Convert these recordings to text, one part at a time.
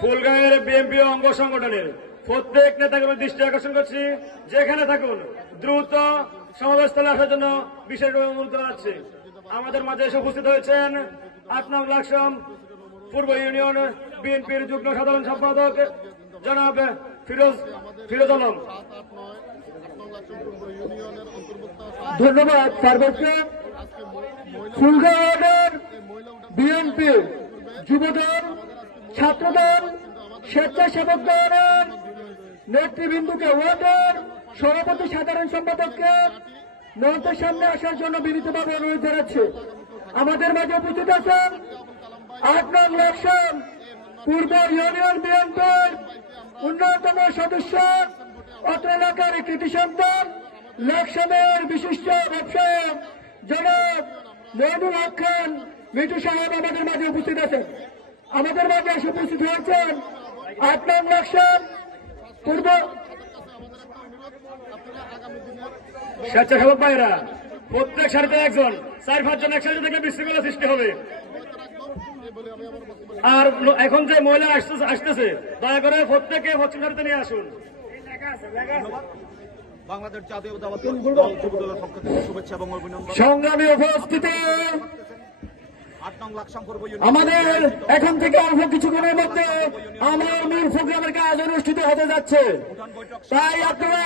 ফুলগাঁয়ের BNP অঙ্গ সংগঠনের প্রত্যেক নেতাকে দৃষ্টি আকর্ষণ করছি, যেখানে থাকুন দ্রুত সমাবেশস্থলে আসার জন্য বিশেষভাবে অনুরোধ জানাচ্ছি। আমাদের মাঝে এসে উপস্থিত হয়েছেন ৮ নং লাকসাম পূর্ব ইউনিয়ন বিএনপির যুগ্ম সাধারণ সম্পাদক জনাব ফিরোজ আলম। ধন্যবাদ সার্বস্বে। ফুলগাঁয়ের বিএনপি যুবদল, ছাত্রদল, স্বেচ্ছাসেবক দলের নেতৃবৃন্দকে, ওয়ার্ডের সভাপতি, সাধারণ সম্পাদককে মঞ্চের সামনে আসার জন্য বিনীতভাবে অনুরোধ জানাচ্ছি। আমাদের মাঝে উপস্থিত আছেন ৮ নং লাকসাম পূর্ব ইউনিয়ন বিএনপির অন্যতম সদস্য, অত্র এলাকার কৃতি সন্তান, লাকসামের বিশিষ্ট ব্যবসায়ী জনাব মইনুল হক খান মিঠু সাহেব আমাদের মাঝে উপস্থিত আছেন। আমাদের মাঝে এসে উপস্থিত হয়েছেন ৮ নং লাকসাম পূর্ব স্বেচ্ছাসেবক ভাইরা। প্রত্যেক সারিতে একজন, ৪-৫ জন একসাথে থেকে বিশৃঙ্খলা সৃষ্টি হবে। আর এখন যে মহিলা আসতেছে, দয়া করে প্রত্যেকে পশ্চিম সারিতে নিয়ে আসুন। বাংলাদেশ জাতীয়তাবাদী দল যুবদলের পক্ষ থেকে শুভেচ্ছা এবং অভিনন্দন। সংগ্রামী উপস্থিতি, ৮ নং লাকসাম পূর্ব আমাদের এখন থেকে অল্প কিছুক্ষণের মধ্যে আমার মূল প্রোগ্রামের কাজ অনুষ্ঠিত হতে যাচ্ছে। তাই আপনারা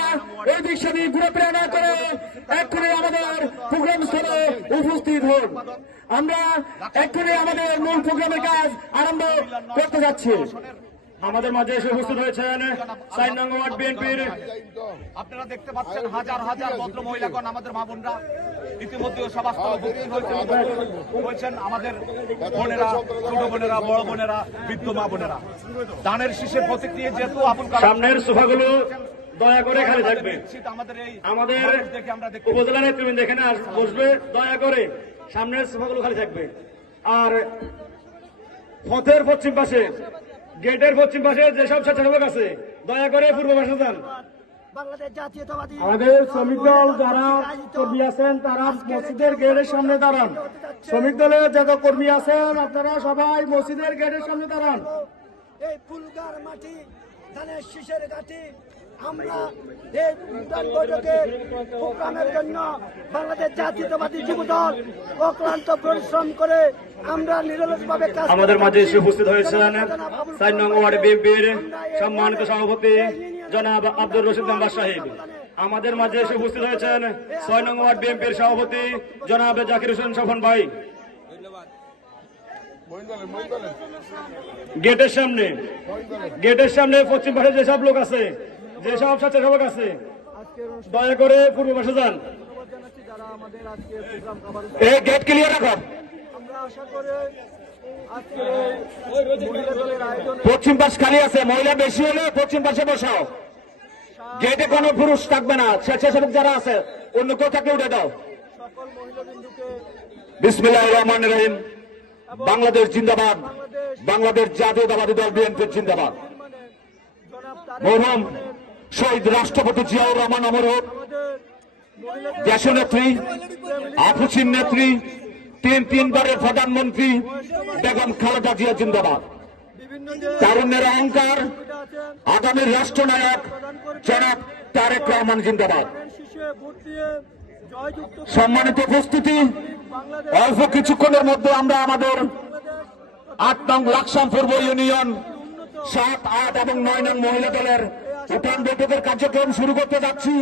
এই বিষয়ে ঘুরে না করে এক্ষুনি আমাদের প্রোগ্রাম স্থলে উপস্থিত হন। আমরা এক্ষুনি আমাদের মূল প্রোগ্রামের কাজ আরম্ভ করতে যাচ্ছি। আমাদের মাঝে এসে উপস্থিত হয়েছেন ৪ নং ওয়ার্ড বিএনপির। আপনারা দেখতে পাচ্ছেন হাজার হাজার ভদ্র মহিলাগণ, আমাদের মা বোনরা ইতিমধ্যে সভাস্থলে উপস্থিত হয়েছেন। আমাদের বোনেরা, ছোট বোনেরা, বড় বোনেরা, বৃদ্ধ মা বোনেরা, দানের শীষের প্রতীক নিয়ে যেহেতু সামনের সোফাগুলো দয়া করে খালি থাকবে। আমাদের উপজেলা নেতৃবৃন্দ এখানে বসবে, দয়া করে সামনের সোফাগুলো খালি থাকবে। আর পথের পশ্চিম পাশে, গেটের পশ্চিম পাশে যেসব স্বেচ্ছাসেবক আছে, দয়া করে পূর্ব পাশে যান। আমাদের শ্রমিক দল যারা কর্মী আছেন তারা মসজিদের গেটের সামনে দাঁড়ান। শ্রমিক দলের যত কর্মী আছেন আপনারা সবাই মসজিদের গেটের সামনে দাঁড়ান। এই ফুলগার মাটি, ধানের শীষের ঘাটি, আমরা এই বৈঠকের প্রোগ্রামের জন্য বাংলাদেশ জাতীয়তাবাদী যুবদল অক্লান্ত পরিশ্রম করে আমরা নিরলসভাবে কাজ। আমাদের মাঝে এসে উপস্থিত হয়েছেন ৪ নং ওয়ার্ড বিএনপির সম্মানিত সভাপতি জনাব আব্দুর রশিদ মেম্বার সাহেব। আমাদের মাঝে এসে উপস্থিত হয়েছেন ৬ নং ওয়ার্ড বিএনপির সভাপতি জনাব জাকির হোসেন স্বপন ভাই। গেটের সামনে পশ্চিম পাশে যেসব লোক আছে, যেসব স্বেচ্ছাসেবক আছে, দয়া করে পূর্ব পাশে যান। এই গেট ক্লিয়ার রাখো। পশ্চিম পাশ খালি আছে, মহিলা বেশি হলে পশ্চিম পাশে বসাও। গেটে কোনো পুরুষ থাকবে না, স্বেচ্ছাসেবক যারা আছে অন্য কেউ থাকলে উঠে দাও। বিসমিল্লাহির রহমানির রহিম। বাংলাদেশ জিন্দাবাদ, বাংলাদেশ জাতীয়তাবাদী দল বিএনপি জিন্দাবাদ। মরহুম শহীদ রাষ্ট্রপতি জিয়াউর রহমান অমর হোক। দেশনেত্রী, আফুসিন নেত্রী, তিনবারের প্রধানমন্ত্রী বেগম খালেদা জিয়া জিন্দাবাদ। তারুণ্যের অহংকার, আগামীর রাষ্ট্রনায়ক জনাব তারেক রহমান জিন্দাবাদ। সম্মানিত উপস্থিতি, অল্প কিছুক্ষণের মধ্যে আমরা আমাদের ৮ নং লাকসাম পূর্ব ইউনিয়ন ৭, ৮ এবং ৯ নং মহিলা দলের উঠান বৈঠকের কার্যক্রম শুরু করতে যাচ্ছি।